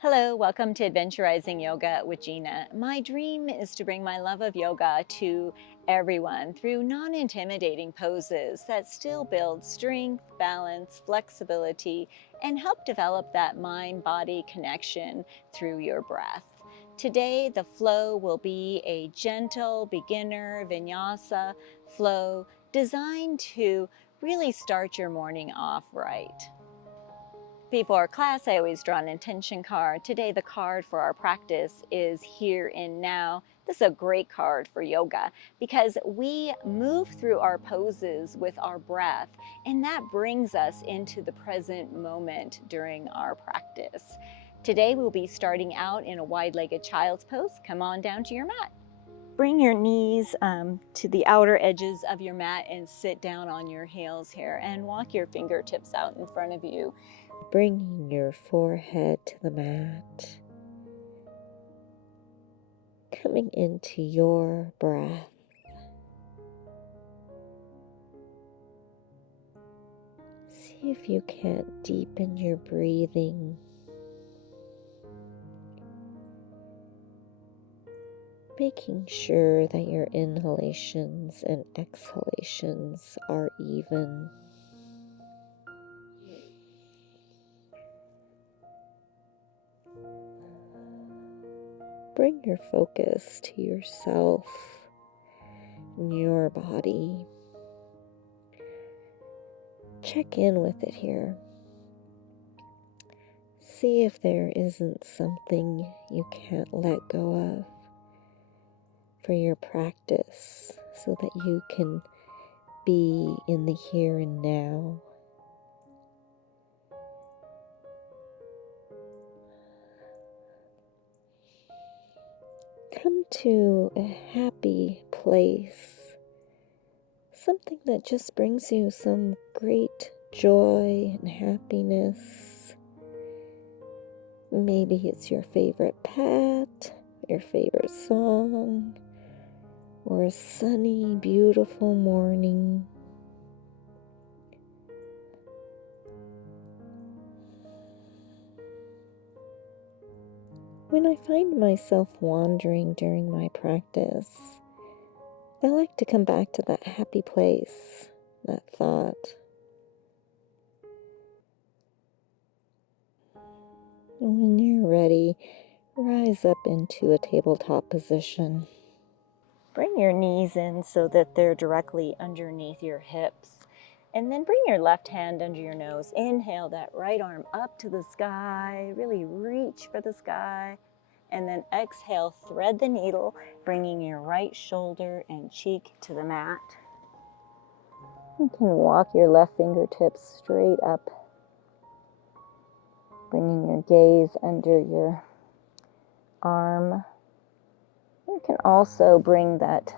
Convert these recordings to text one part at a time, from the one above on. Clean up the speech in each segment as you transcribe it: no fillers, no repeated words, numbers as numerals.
Hello, welcome to Adventurizing Yoga with Gina. My dream is to bring my love of yoga to everyone through non-intimidating poses that still build strength, balance, flexibility, and help develop that mind-body connection through your breath. Today, the flow will be a gentle beginner Vinyasa flow designed to really start your morning off right. Before class, I always draw an intention card. Today, the card for our practice is Here and Now. This is a great card for yoga because we move through our poses with our breath, and that brings us into the present moment during our practice. Today, we'll be starting out in a wide-legged child's pose. Come on down to your mat. Bring your knees to the outer edges of your mat and sit down on your heels here and walk your fingertips out in front of you, bringing your forehead to the mat, coming into your breath. See if you can't deepen your breathing. Making sure that your inhalations and exhalations are even. Bring your focus to yourself and your body. Check in with it here. See if there isn't something you can't let go of for your practice so that you can be in the here and now. Come to a happy place, something that just brings you some great joy and happiness. Maybe it's your favorite pet, your favorite song, or a sunny, beautiful morning. When I find myself wandering during my practice, I like to come back to that happy place, that thought. And when you're ready, rise up into a tabletop position. Bring your knees in so that they're directly underneath your hips. And then bring your left hand under your nose. Inhale that right arm up to the sky. Really reach for the sky. And then exhale, thread the needle, bringing your right shoulder and cheek to the mat. You can walk your left fingertips straight up, bringing your gaze under your arm. You can also bring that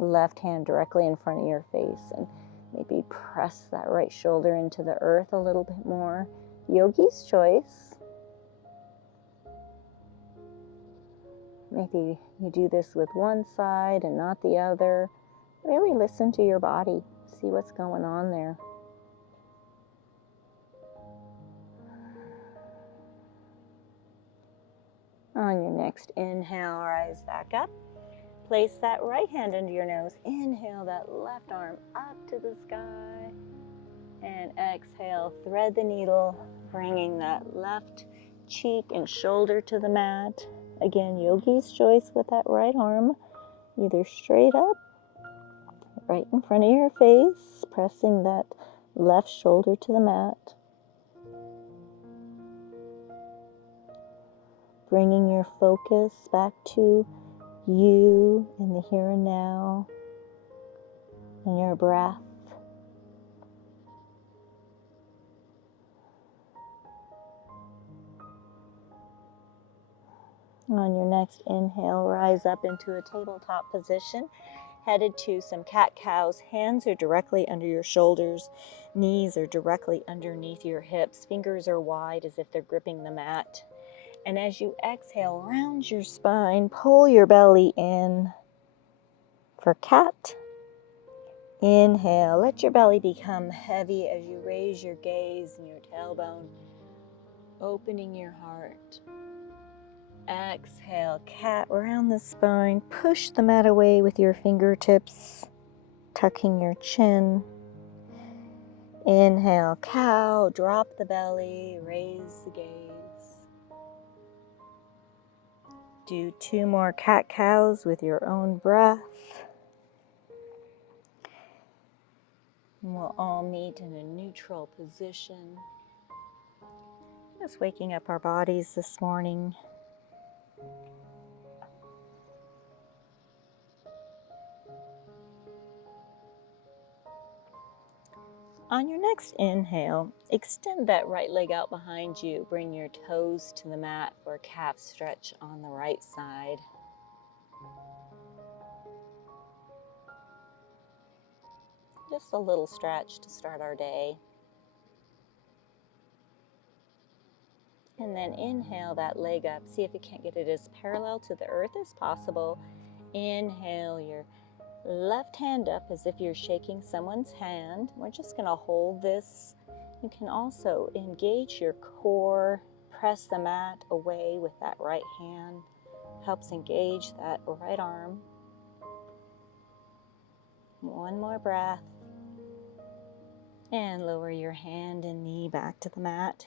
left hand directly in front of your face and maybe press that right shoulder into the earth a little bit more. Yogi's choice. Maybe you do this with one side and not the other. Really listen to your body. See what's going on there. On your next inhale, rise back up. Place that right hand under your nose. Inhale that left arm up to the sky. And exhale, thread the needle, bringing that left cheek and shoulder to the mat. Again, yogi's choice with that right arm, either straight up, right in front of your face, pressing that left shoulder to the mat. Bringing your focus back to you in the here and now, and your breath. On your next inhale, rise up into a tabletop position, headed to some cat-cows. Hands are directly under your shoulders, knees are directly underneath your hips, fingers are wide as if they're gripping the mat. And as you exhale, round your spine, pull your belly in for cat. Inhale, let your belly become heavy as you raise your gaze and your tailbone opening your heart. Exhale, cat around the spine. Push the mat away with your fingertips, tucking your chin. Inhale, cow, drop the belly, raise the gaze. Do 2 more cat-cows with your own breath. And we'll all meet in a neutral position. Just waking up our bodies this morning. On your next inhale, extend that right leg out behind you. Bring your toes to the mat for a calf stretch on the right side. Just a little stretch to start our day. And then inhale that leg up. See if you can't get it as parallel to the earth as possible. Inhale your left hand up as if you're shaking someone's hand. We're just going to hold this. You can also engage your core. Press the mat away with that right hand. Helps engage that right arm. One more breath. And lower your hand and knee back to the mat.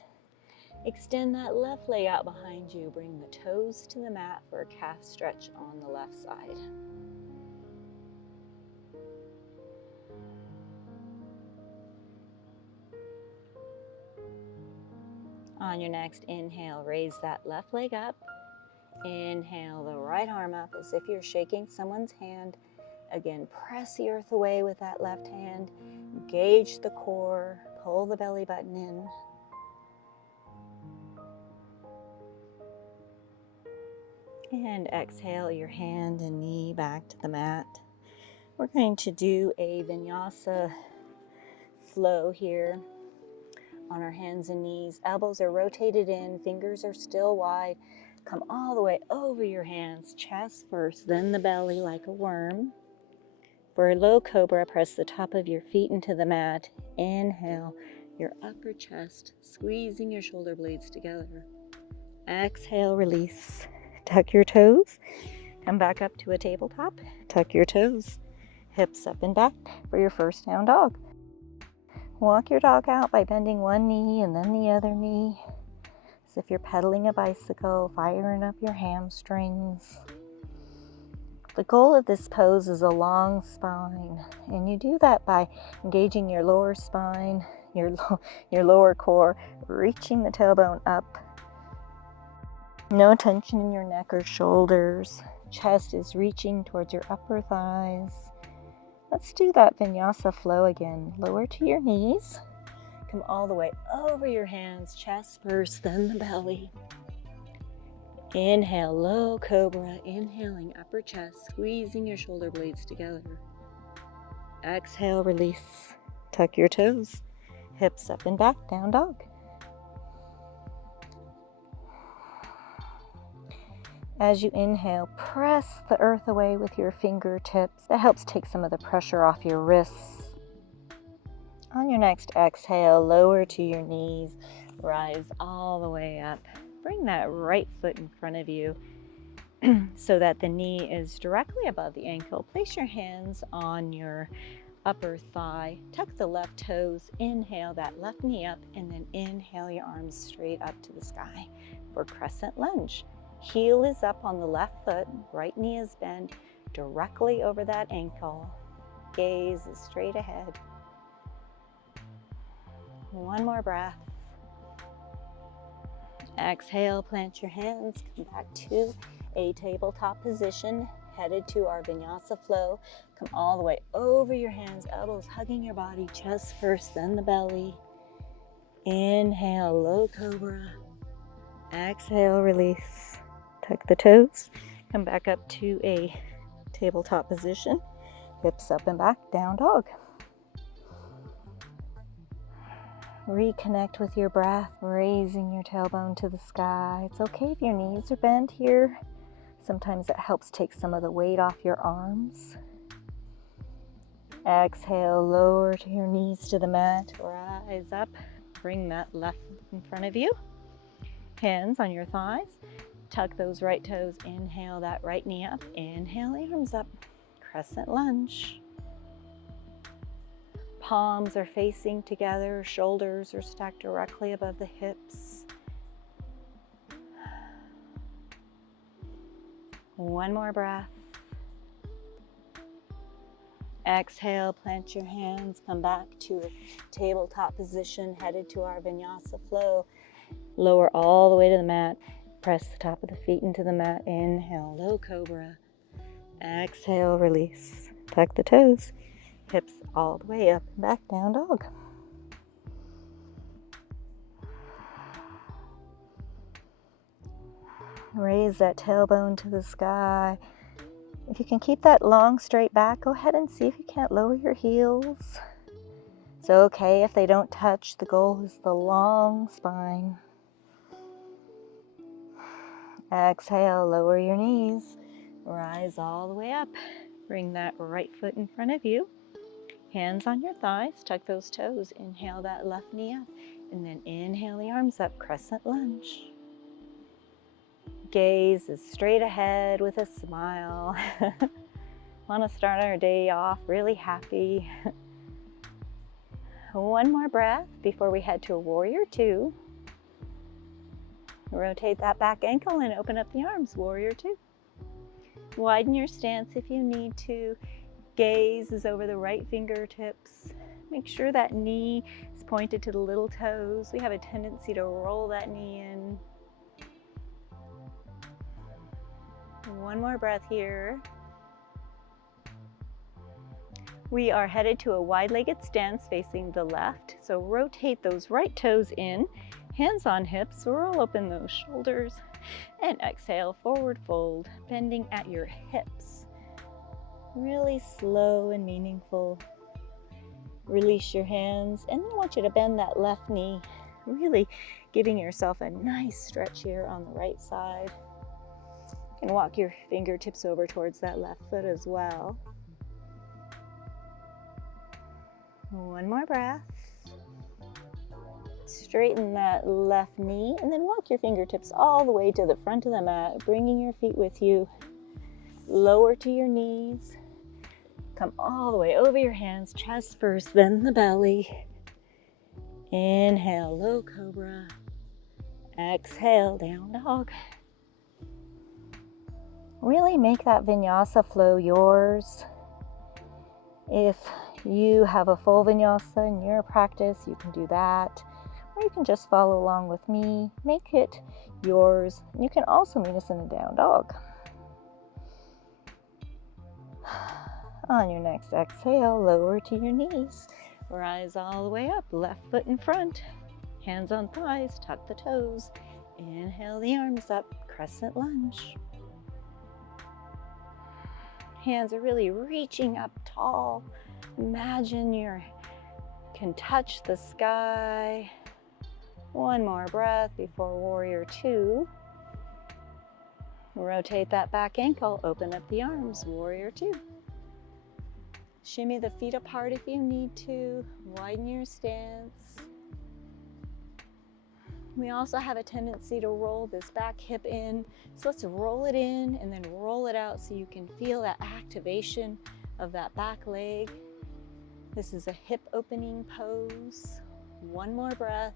Extend that left leg out behind you. Bring the toes to the mat for a calf stretch on the left side. On your next inhale, raise that left leg up. Inhale the right arm up as if you're shaking someone's hand. Again, press the earth away with that left hand. Engage the core. Pull the belly button in. And exhale your hand and knee back to the mat. We're going to do a Vinyasa flow here on our hands and knees. Elbows are rotated in, fingers are still wide. Come all the way over your hands, chest first, then the belly like a worm. For a low cobra, press the top of your feet into the mat. Inhale your upper chest, squeezing your shoulder blades together. Exhale, release. Tuck your toes. Come back up to a tabletop. Tuck your toes. Hips up and back for your first down dog. Walk your dog out by bending one knee and then the other knee. As if you're pedaling a bicycle, firing up your hamstrings. The goal of this pose is a long spine, and you do that by engaging your lower spine, your lower core, reaching the tailbone up. No tension in your neck or shoulders. Chest is reaching towards your upper thighs. Let's do that Vinyasa flow again. Lower to your knees. Come all the way over your hands, chest first, then the belly. Inhale, low cobra. Inhaling upper chest, squeezing your shoulder blades together. Exhale, release. Tuck your toes. Hips up and back, down dog. As you inhale, press the earth away with your fingertips. That helps take some of the pressure off your wrists. On your next exhale, lower to your knees. Rise all the way up. Bring that right foot in front of you so that the knee is directly above the ankle. Place your hands on your upper thigh. Tuck the left toes. Inhale that left knee up, and then inhale your arms straight up to the sky for crescent lunge. Heel is up on the left foot. Right knee is bent directly over that ankle. Gaze is straight ahead. One more breath. Exhale, plant your hands, come back to a tabletop position, headed to our Vinyasa flow. Come all the way over your hands, elbows hugging your body, chest first, then the belly. Inhale, low cobra. Exhale, release. Tuck the toes, come back up to a tabletop position, hips up and back, down dog. Reconnect with your breath, raising your tailbone to the sky. It's okay if your knees are bent here. Sometimes it helps take some of the weight off your arms. Exhale, lower to your knees to the mat. Rise up, bring that left in front of you. Hands on your thighs. Tuck those right toes. Inhale that right knee up. Inhale the arms up. Crescent lunge. Palms are facing together. Shoulders are stacked directly above the hips. One more breath. Exhale, plant your hands, come back to a tabletop position, headed to our Vinyasa flow. Lower all the way to the mat. Press the top of the feet into the mat. Inhale, low cobra. Exhale, release. Tuck the toes. Hips all the way up and back, down dog. Raise that tailbone to the sky. If you can keep that long straight back, go ahead and see if you can't lower your heels. It's okay if they don't touch. The goal is the long spine. Exhale, lower your knees. Rise all the way up. Bring that right foot in front of you. Hands on your thighs, tuck those toes. Inhale that left knee up, and then inhale the arms up, crescent lunge. Gaze is straight ahead with a smile. Want to start our day off really happy. One more breath before we head to a warrior two. Rotate that back ankle and open up the arms, warrior two. Widen your stance if you need to. Gaze is over the right fingertips. Make sure that knee is pointed to the little toes. We have a tendency to roll that knee in. One more breath here. We are headed to a wide-legged stance facing the left. So rotate those right toes in, hands on hips, roll open those shoulders, and exhale, forward fold, bending at your hips. Really slow and meaningful. Release your hands, and then I want you to bend that left knee, really giving yourself a nice stretch here on the right side. And walk your fingertips over towards that left foot as well. One more breath. Straighten that left knee, and then walk your fingertips all the way to the front of the mat, bringing your feet with you. Lower to your knees. Come all the way over your hands, chest first, then the belly. Inhale, low cobra. Exhale, down dog. Really make that Vinyasa flow yours. If you have a full Vinyasa in your practice, you can do that. Or you can just follow along with me. Make it yours. You can also meet us in a down dog. On your next exhale, lower to your knees. Rise all the way up, left foot in front. Hands on thighs, tuck the toes. Inhale the arms up, crescent lunge. Hands are really reaching up tall. Imagine you can touch the sky. One more breath before warrior two. Rotate that back ankle, open up the arms, warrior two. Shimmy the feet apart if you need to. Widen your stance. We also have a tendency to roll this back hip in. So let's roll it in and then roll it out so you can feel that activation of that back leg. This is a hip opening pose. One more breath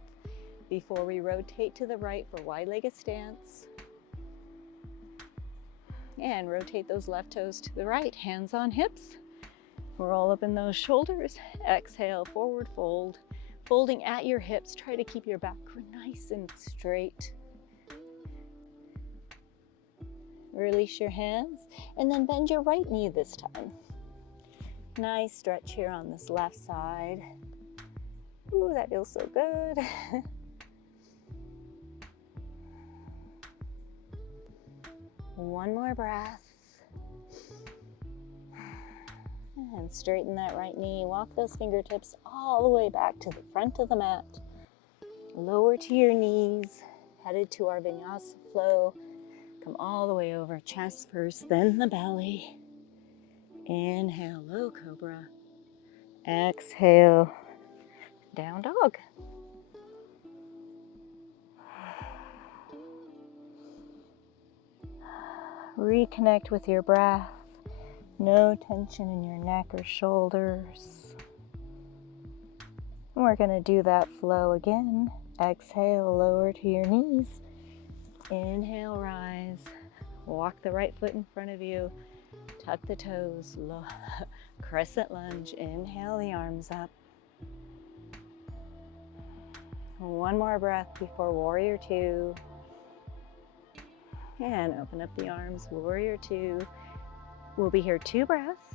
before we rotate to the right for wide-legged stance. And rotate those left toes to the right, hands on hips. Roll up in those shoulders. Exhale, forward fold. Folding at your hips, try to keep your back nice and straight. Release your hands and then bend your right knee this time. Nice stretch here on this left side. Ooh, that feels so good. One more breath. And straighten that right knee. Walk those fingertips all the way back to the front of the mat. Lower to your knees, headed to our Vinyasa flow. Come all the way over, chest first, then the belly. Inhale, low cobra. Exhale, down dog. Reconnect with your breath. No tension in your neck or shoulders. We're going to do that flow again. Exhale, lower to your knees. Inhale, rise. Walk the right foot in front of you. Tuck the toes. Crescent lunge. Inhale the arms up. One more breath before warrior two. And open up the arms, warrior two. We'll be here 2 breaths.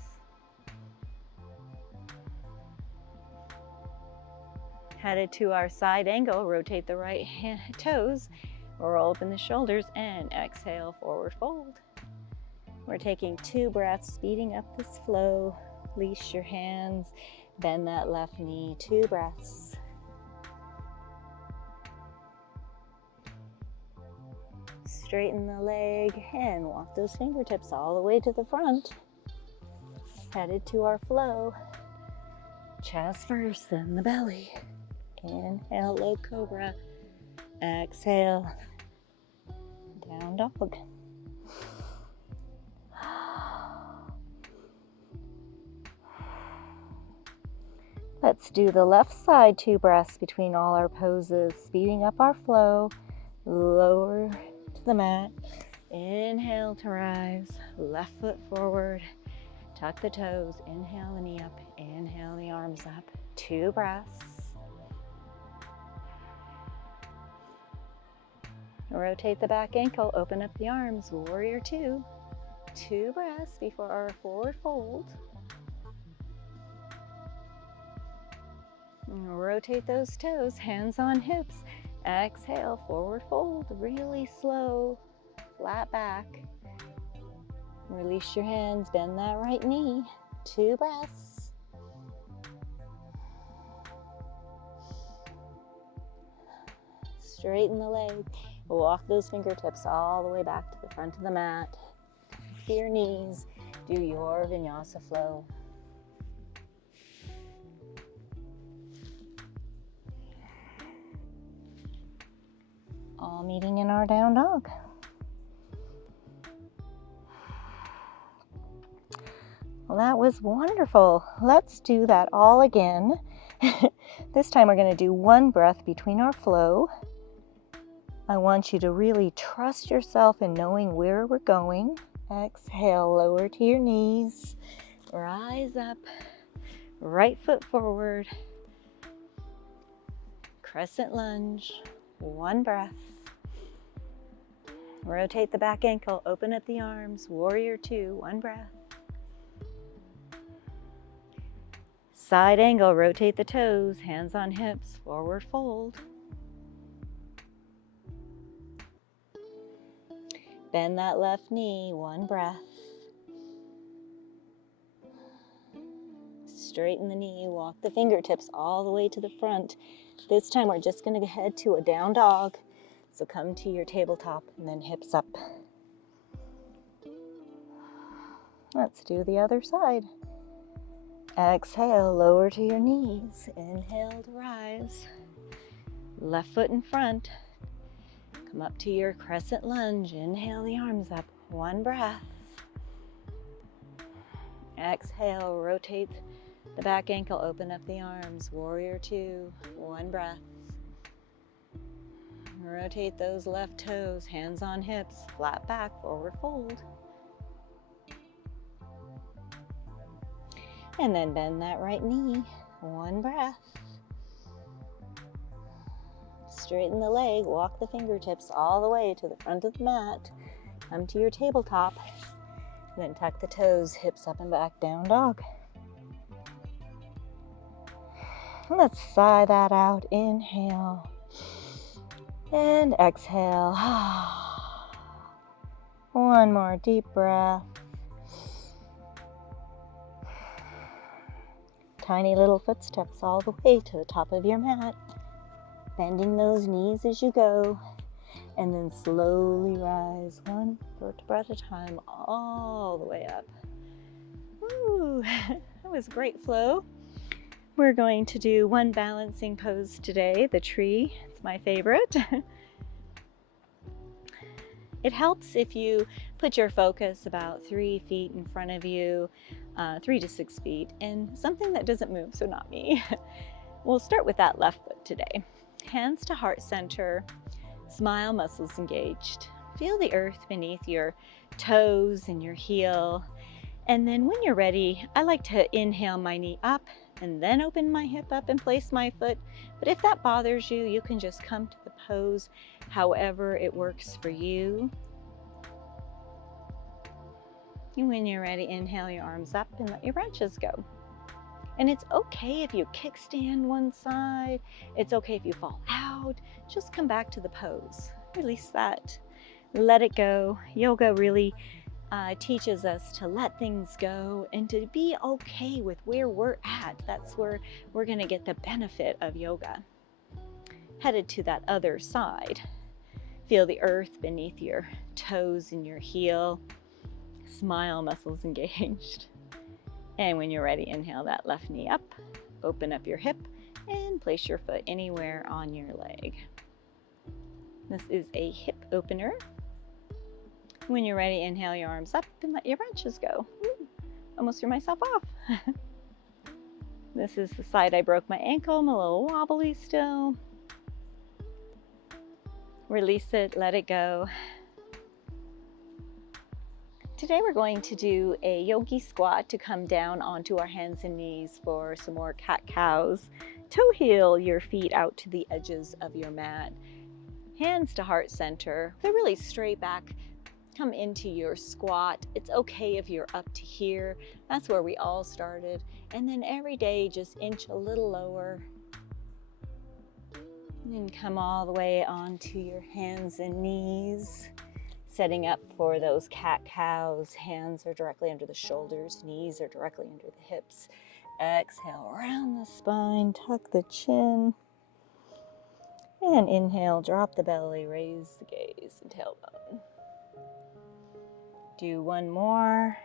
Headed to our side angle, rotate the right toes, roll open the shoulders, and exhale, forward fold. We're taking 2 breaths, speeding up this flow. Release your hands, bend that left knee, 2 breaths. Straighten the leg and walk those fingertips all the way to the front. Headed to our flow. Chest first, then the belly. Inhale, low cobra. Exhale, down dog. Let's do the left side, 2 breaths between all our poses, speeding up our flow. Lower to the mat. Inhale to rise. Left foot forward. Tuck the toes. Inhale the knee up. Inhale the arms up. 2 breaths. Rotate the back ankle. Open up the arms. Warrior two. 2 breaths before our forward fold. Rotate those toes. Hands on hips. Exhale, forward fold, really slow, flat back. Release your hands, bend that right knee, 2 breaths. Straighten the leg, walk those fingertips all the way back to the front of the mat. To your knees, do your Vinyasa flow. All meeting in our down dog. Well, that was wonderful. Let's do that all again. This time we're going to do 1 breath between our flow. I want you to really trust yourself in knowing where we're going. Exhale, lower to your knees. Rise up. Right foot forward. Crescent lunge. 1 breath. Rotate the back ankle, open up the arms, warrior two, 1 breath. Side angle, rotate the toes, hands on hips, forward fold. Bend that left knee, 1 breath. Straighten the knee, walk the fingertips all the way to the front. This time we're just going to head to a down dog. So come to your tabletop and then hips up. Let's do the other side. Exhale, lower to your knees. Inhale to rise. Left foot in front. Come up to your crescent lunge. Inhale the arms up. 1 breath. Exhale, rotate the back ankle, open up the arms. Warrior two, 1 breath. Rotate those left toes, hands on hips, flat back, forward fold. And then bend that right knee, 1 breath. Straighten the leg, walk the fingertips all the way to the front of the mat. Come to your tabletop, then tuck the toes, hips up and back, down dog. Let's sigh that out, inhale. And exhale. 1 more deep breath. Tiny little footsteps all the way to the top of your mat. Bending those knees as you go. And then slowly rise 1 vertebra at a time all the way up. Woo, that was great flow. We're going to do 1 balancing pose today, the tree. It's my favorite. It helps if you put your focus about 3 feet in front of you, 3 to 6 feet, and something that doesn't move, so not me. We'll start with that left foot today. Hands to heart center, smile, muscles engaged. Feel the earth beneath your toes and your heel. And then when you're ready, I like to inhale my knee up and then open my hip up and place my foot. But if that bothers you, you can just come to the pose however it works for you. And when you're ready, inhale your arms up and let your branches go. And it's okay if you kickstand one side. It's okay if you fall out. Just come back to the pose. Release that. Let it go. Yoga really teaches us to let things go and to be okay with where we're at. That's where we're going to get the benefit of yoga. Headed to that other side. Feel the earth beneath your toes and your heel. Smile, muscles engaged. And when you're ready, inhale that left knee up, open up your hip, and place your foot anywhere on your leg. This is a hip opener. When you're ready, inhale your arms up and let your branches go. Almost threw myself off. This is the side I broke my ankle. I'm a little wobbly still. Release it, let it go. Today we're going to do a yogi squat to come down onto our hands and knees for some more cat-cows. Toe heel your feet out to the edges of your mat. Hands to heart center. They're really straight back. Come into your squat. It's okay if you're up to here. That's where we all started. And then every day just inch a little lower. And then come all the way onto your hands and knees. Setting up for those cat-cows. Hands are directly under the shoulders, knees are directly under the hips. Exhale, round the spine, tuck the chin. And inhale, drop the belly, raise the gaze and tailbone. Do one more.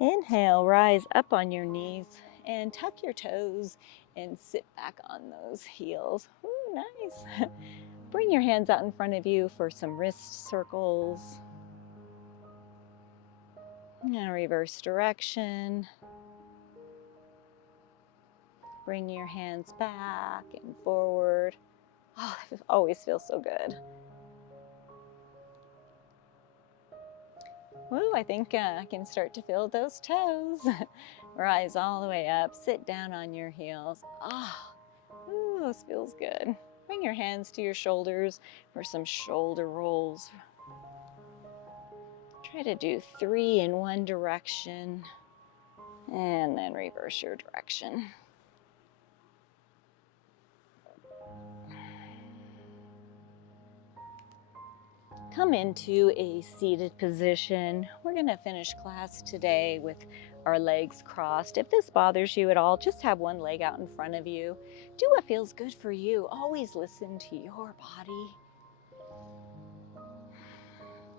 Inhale, rise up on your knees and tuck your toes and sit back on those heels. Ooh, nice. Bring your hands out in front of you for some wrist circles. Now reverse direction. Bring your hands back and forward. Oh, it always feels so good. Woo, I think I can start to feel those toes. Rise all the way up, sit down on your heels. Ooh, this feels good. Bring your hands to your shoulders for some shoulder rolls. Try to do 3 in one direction and then reverse your direction. Come into a seated position. We're going to finish class today with our legs crossed. If this bothers you at all, just have one leg out in front of you. Do what feels good for you. Always listen to your body.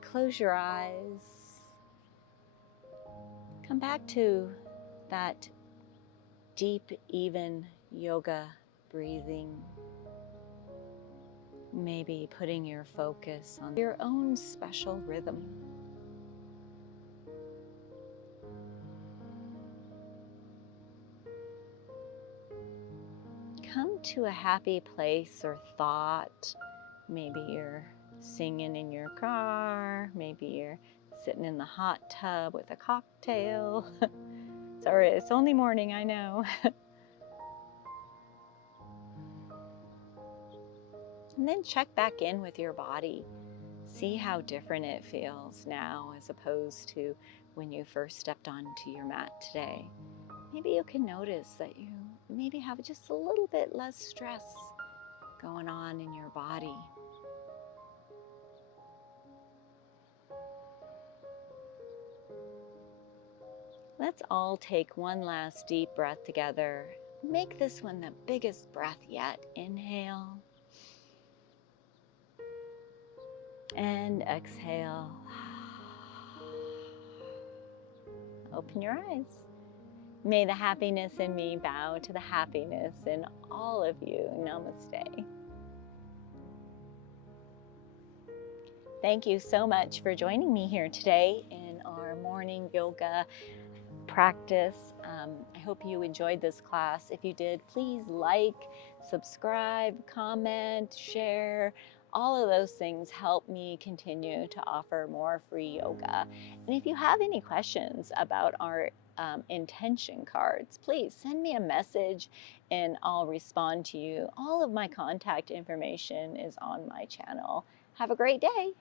Close your eyes. Come back to that deep, even yoga breathing. Maybe putting your focus on your own special rhythm. Come to a happy place or thought. Maybe you're singing in your car. Maybe you're sitting in the hot tub with a cocktail. Sorry, it's only morning, I know. And then check back in with your body. See how different it feels now as opposed to when you first stepped onto your mat today. Maybe you can notice that you maybe have just a little bit less stress going on in your body. Let's all take one last deep breath together. Make this one the biggest breath yet. Inhale. And exhale. Open your eyes. May the happiness in me bow to the happiness in all of you. Namaste. Thank you so much for joining me here today in our morning yoga practice. I hope you enjoyed this class. If you did, please like, subscribe, comment, share. All of those things help me continue to offer more free yoga. And if you have any questions about our intention cards, please send me a message and I'll respond to you. All of my contact information is on my channel. Have a great day.